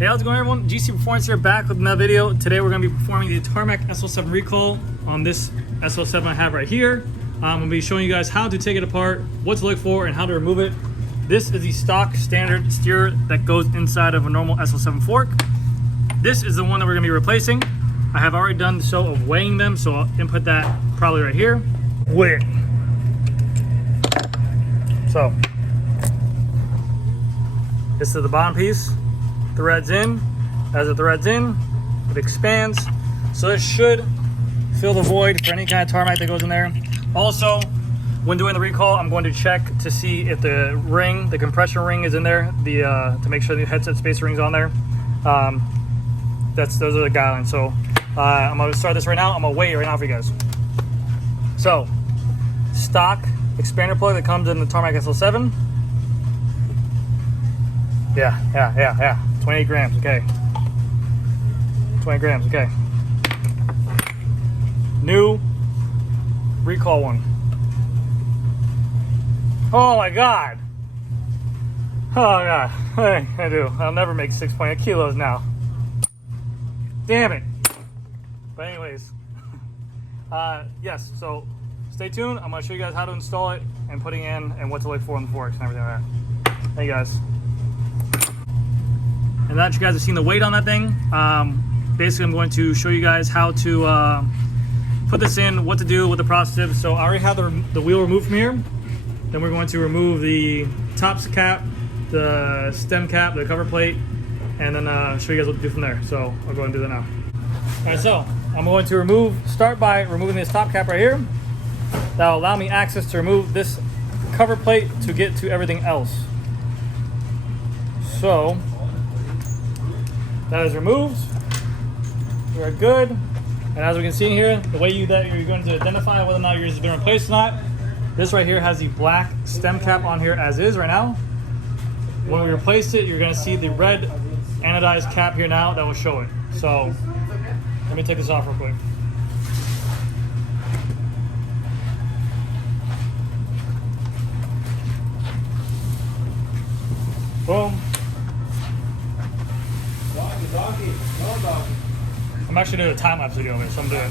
Hey, how's it going, everyone? GC Performance here, back with another video. Today we're going to be performing the Tarmac SL7 recall on this SL7 I have right here. I'm going to be showing you guys how to take it apart, what to look for, and how to remove it. This is the stock standard steer that goes inside of a normal SL7 fork. This is the one that we're going to be replacing. I have already done the show of weighing them, so I'll input that probably right here. Weigh it. So, this is the bottom piece. Threads in. As it threads in, it expands. So it should fill the void for any kind of tarmac that goes in there. Also, when doing the recall, I'm going to check to see if the ring, the compression ring is in there, to make sure the headset spacer ring's on there. Those are the guidelines. So I'm going to start this right now. I'm going to weigh it right now for you guys. So, stock expander plug that comes in the Tarmac SL7. Yeah. 28 grams, okay. 20 grams, okay. New recall one. Oh my God. Oh God, I do. I'll never make 6.8 kilos now. Damn it. But anyways, yes, so stay tuned. I'm gonna show you guys how to install it and putting in and what to look for on the forks and everything like that. Hey guys. And now that you guys have seen the weight on that thing, basically I'm going to show you guys how to put this in, what to do, what the process is. So I already have the wheel removed from here. Then we're going to remove the top cap, the stem cap, the cover plate, and then show you guys what to do from there. So I'll go ahead and do that now. All right, so I'm going to start by removing this top cap right here. That will allow me access to remove this cover plate to get to everything else. So, that is removed. We're good. And as we can see in here, the way you're going to identify whether or not yours has been replaced or not, this right here has the black stem cap on here as is right now. When we replace it, you're going to see the red anodized cap here now that will show it. So let me take this off real quick. Boom. I'm actually doing a time-lapse video of it, so I'm doing it.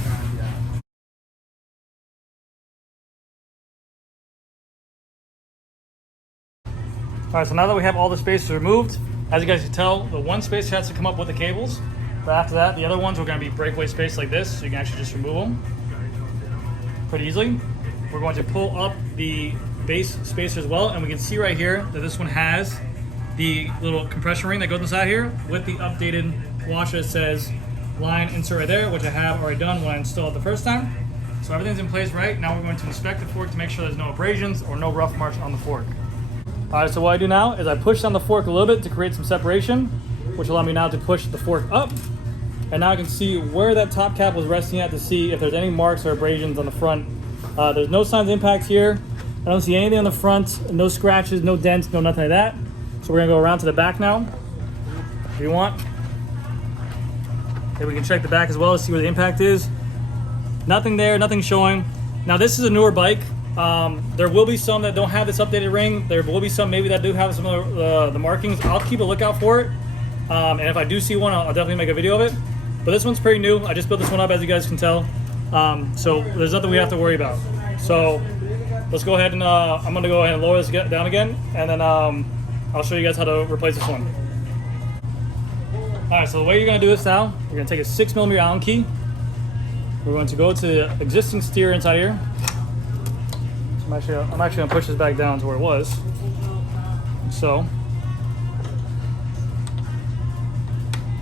Alright, so now that we have all the spacers removed, as you guys can tell, the one spacer has to come up with the cables. But after that, the other ones are going to be breakaway space like this, so you can actually just remove them pretty easily. We're going to pull up the base spacer as well, and we can see right here that this one has the little compression ring that goes inside here with the updated washer that says line insert right there, which I have already done when I installed it the first time. So everything's in place right. Now we're going to inspect the fork to make sure there's no abrasions or no rough marks on the fork. All right, so what I do now is I push down the fork a little bit to create some separation, which will allow me now to push the fork up. And now I can see where that top cap was resting at to see if there's any marks or abrasions on the front. There's no signs of impact here. I don't see anything on the front, no scratches, no dents, no nothing like that. So we're gonna go around to the back now, if you want. Okay, we can check the back as well to see where the impact is. Nothing there, nothing showing. Now this is a newer bike. There will be some that don't have this updated ring. There will be some maybe that do have some of the markings. I'll keep a lookout for it. And if I do see one, I'll definitely make a video of it. But this one's pretty new. I just built this one up, as you guys can tell. So there's nothing we have to worry about. So let's go ahead and I'm gonna go ahead and lower this down again, and then I'll show you guys how to replace this one. All right, so the way you're gonna do this now, you're gonna take a 6mm Allen key. We're going to go to the existing steer inside here. So I'm actually gonna push this back down to where it was. So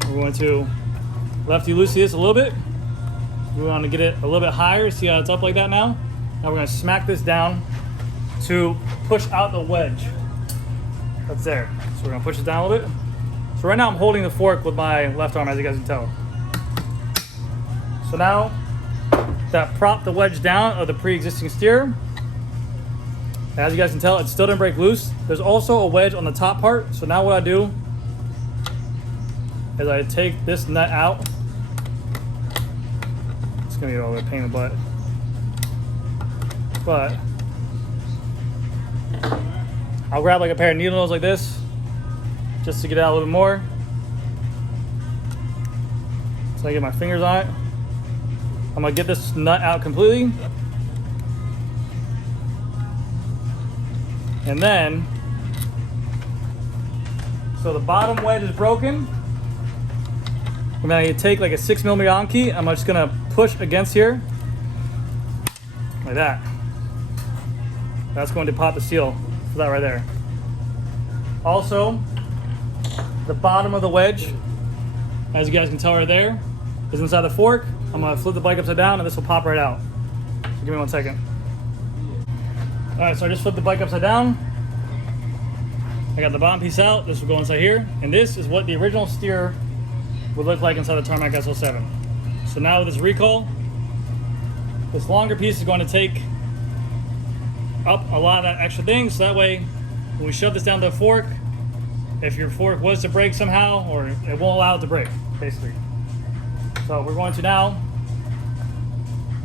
we're going to lefty loosey this a little bit. We want to get it a little bit higher. See how it's up like that now? Now we're gonna smack this down to push out the wedge. That's there. So we're gonna push it down a little bit. So right now I'm holding the fork with my left arm, as you guys can tell. So now that propped the wedge down of the pre-existing steer. As you guys can tell, it still didn't break loose. There's also a wedge on the top part. So now what I do is I take this nut out. It's gonna be a little pain in the butt. But I'll grab like a pair of needle nose like this, just to get out a little bit more. So I get my fingers on it. I'm gonna get this nut out completely. And then, so the bottom wedge is broken. I'm gonna take like a 6mm Allen key. I'm just gonna push against here, like that. That's going to pop the seal for that right there. Also, the bottom of the wedge, as you guys can tell right there, is inside the fork. I'm gonna flip the bike upside down and this will pop right out. So give me 1 second. All right, so I just flipped the bike upside down. I got the bottom piece out. This will go inside here. And this is what the original steer would look like inside the Tarmac SL7. So now with this recall, this longer piece is going to take up a lot of that extra thing. So that way, when we shove this down the fork, if your fork was to break somehow, or it won't allow it to break, basically. So we're going to now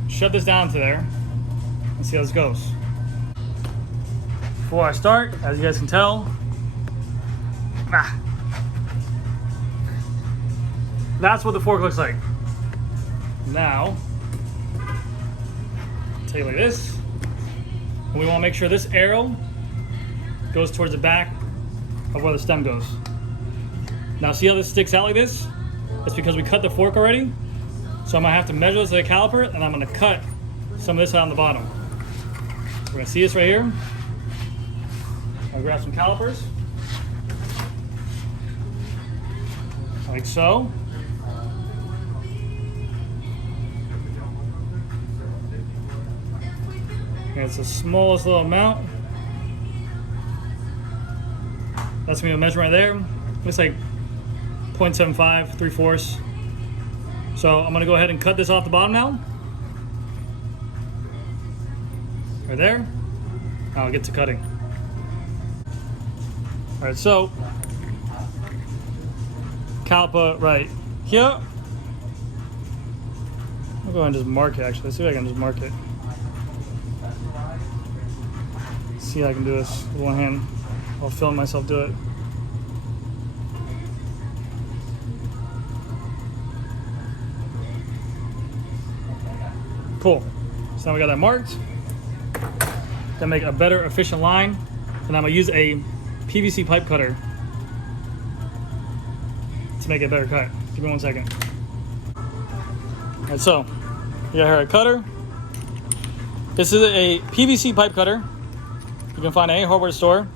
shove this down to there and see how this goes. Before I start, as you guys can tell, that's what the fork looks like. Now, take it like this. And we want to make sure this arrow goes towards the back of where the stem goes. Now see how this sticks out like this? It's because we cut the fork already. So I'm gonna have to measure this with a caliper and I'm gonna cut some of this out on the bottom. We're gonna see this right here. I'll grab some calipers. Like so. And it's the smallest little amount. That's gonna be a measurement right there. Looks like 0.75, 3/4. So I'm gonna go ahead and cut this off the bottom now. Right there. I'll get to cutting. All right, so caliper right here. I'll go ahead and just mark it actually. Let's see if I can just mark it. See if I can do this with one hand. I'll film myself do it. Cool. So now we got that marked. Gonna make a better efficient line. And I'm gonna use a PVC pipe cutter to make a better cut. Give me 1 second. All right, so you got here a cutter. This is a PVC pipe cutter. You can find at any hardware store.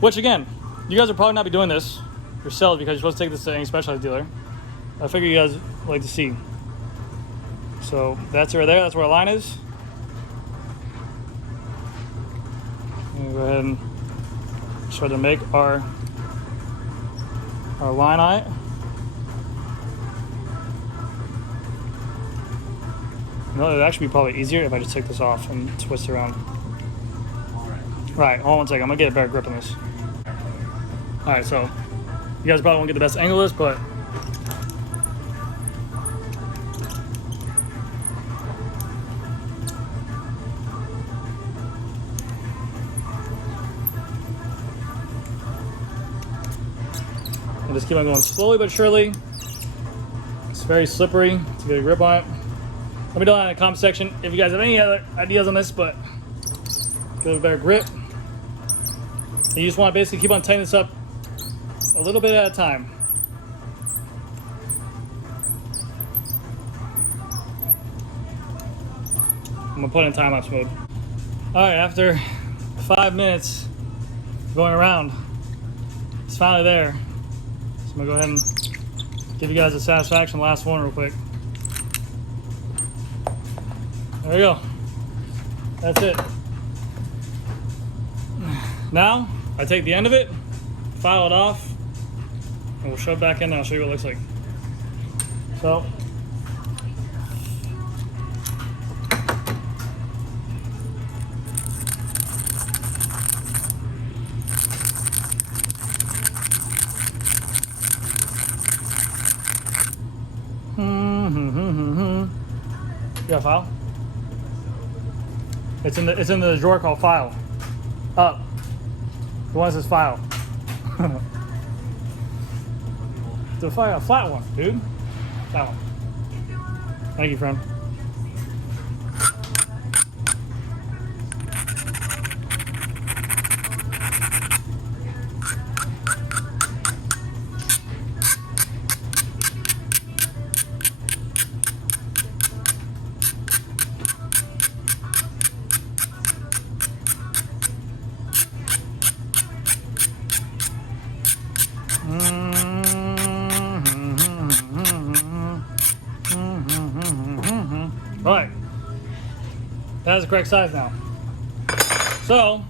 Which again, you guys will probably not be doing this yourselves because you're supposed to take this to any specialized dealer. I figure you guys would like to see. So that's right there, that's where our line is. Go ahead and try to make our line on it. No, it'd actually be probably easier if I just take this off and twist it around. Right, hold on 1 second, I'm gonna get a better grip on this. Alright, so you guys probably won't get the best angle of this, but and just keep on going slowly but surely. It's very slippery to get a grip on it. Let me know in the comment section if you guys have any other ideas on this, but get a better grip. And you just want to basically keep on tightening this up a little bit at a time. I'm gonna put it in time-lapse mode. All right, after 5 minutes going around, it's finally there. So I'm gonna go ahead and give you guys a satisfaction last one real quick. There we go. That's it. Now, I take the end of it, file it off, and we'll shove it back in and I'll show you what it looks like. So, you got a file? It's in the drawer called file. Up. The one that says file. The file, flat one, dude. That one. Thank you, friend. All right, that is the correct size now. So,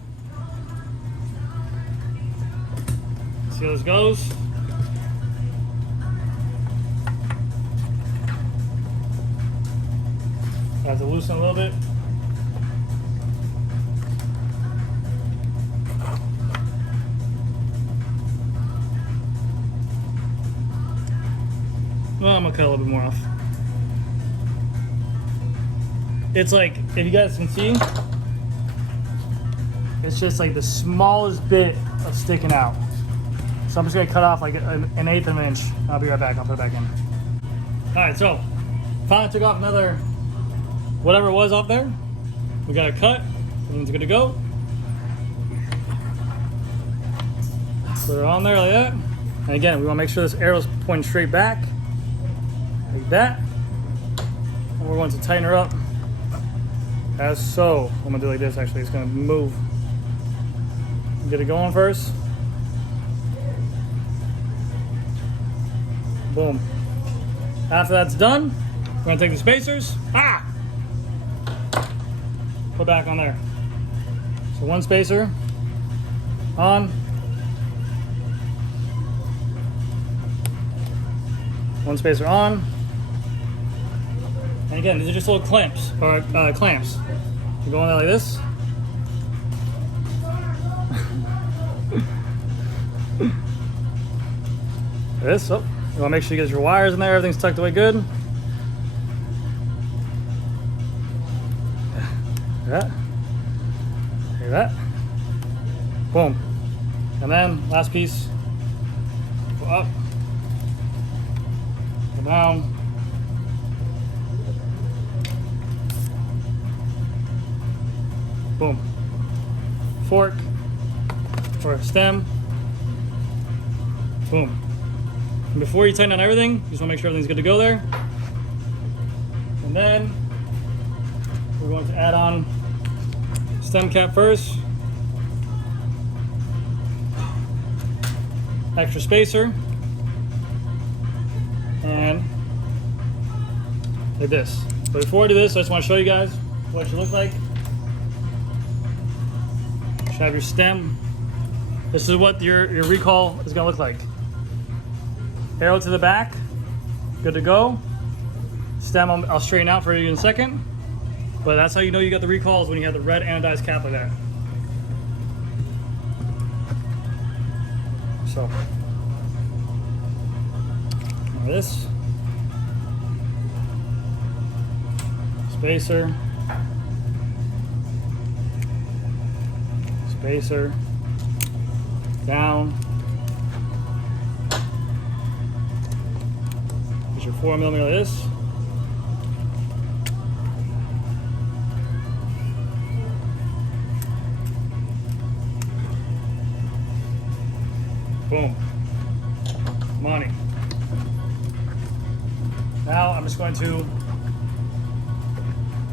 see how this goes. I have to loosen a little bit. Well, I'm gonna cut a little bit more off. It's like, if you guys can see, it's just like the smallest bit of sticking out. So I'm just gonna cut off like an 1/8 of an inch. I'll be right back, I'll put it back in. All right, so finally took off another, whatever it was off there. We got a cut, everything's good to go. Put it on there like that. And again, we wanna make sure this arrow's pointing straight back, like that. And we're going to tighten her up. As so. I'm gonna do it like this actually, it's gonna move. Get it going first. Boom. After that's done, we're gonna take the spacers. Put back on there. So one spacer on. One spacer on. And again, these are just little clamps, or clamps. You go on there like this. This, oh, you wanna make sure you get your wires in there, everything's tucked away good. Like that. Like that. Boom. And then, last piece, go up, go down. Boom. Fork or stem. Boom. And before you tighten down everything, you just want to make sure everything's good to go there. And then we're going to add on stem cap first. Extra spacer. And like this. But before I do this, I just want to show you guys what it should look like. You should have your stem. This is what your recall is going to look like. Arrow to the back, good to go. Stem I'll straighten out for you in a second. But that's how you know you got the recall, is when you have the red anodized cap like that. So, this. Spacer. Spacer. Down. Here's your 4mm like this. Boom. Money. Now I'm just going to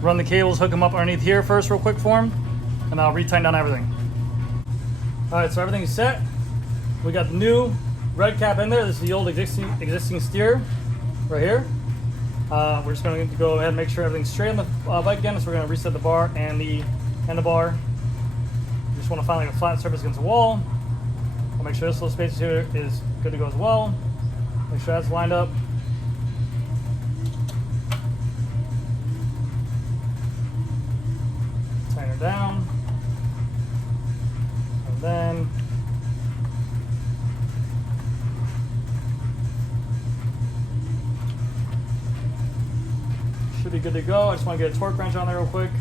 run the cables, hook them up underneath here first real quick for them, and I'll retighten down everything. Alright, so everything's set. We got the new red cap in there. This is the old existing steer right here. We're just going to go ahead and make sure everything's straight on the bike again. So we're going to reset the bar and the handlebar. Just want to find like a flat surface against the wall. I'll make sure this little space here is good to go as well. Make sure that's lined up. Tighten her down. And then should be good to go. I just want to get a torque wrench on there real quick.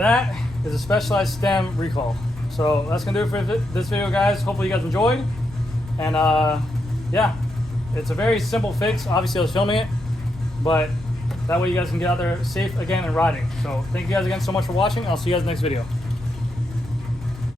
that is a specialized stem recall. So that's gonna do it for this video, guys. Hopefully you guys enjoyed. And yeah, it's a very simple fix. Obviously I was filming it, but that way you guys can get out there safe again and riding. So thank you guys again so much for watching. I'll see you guys in the next video.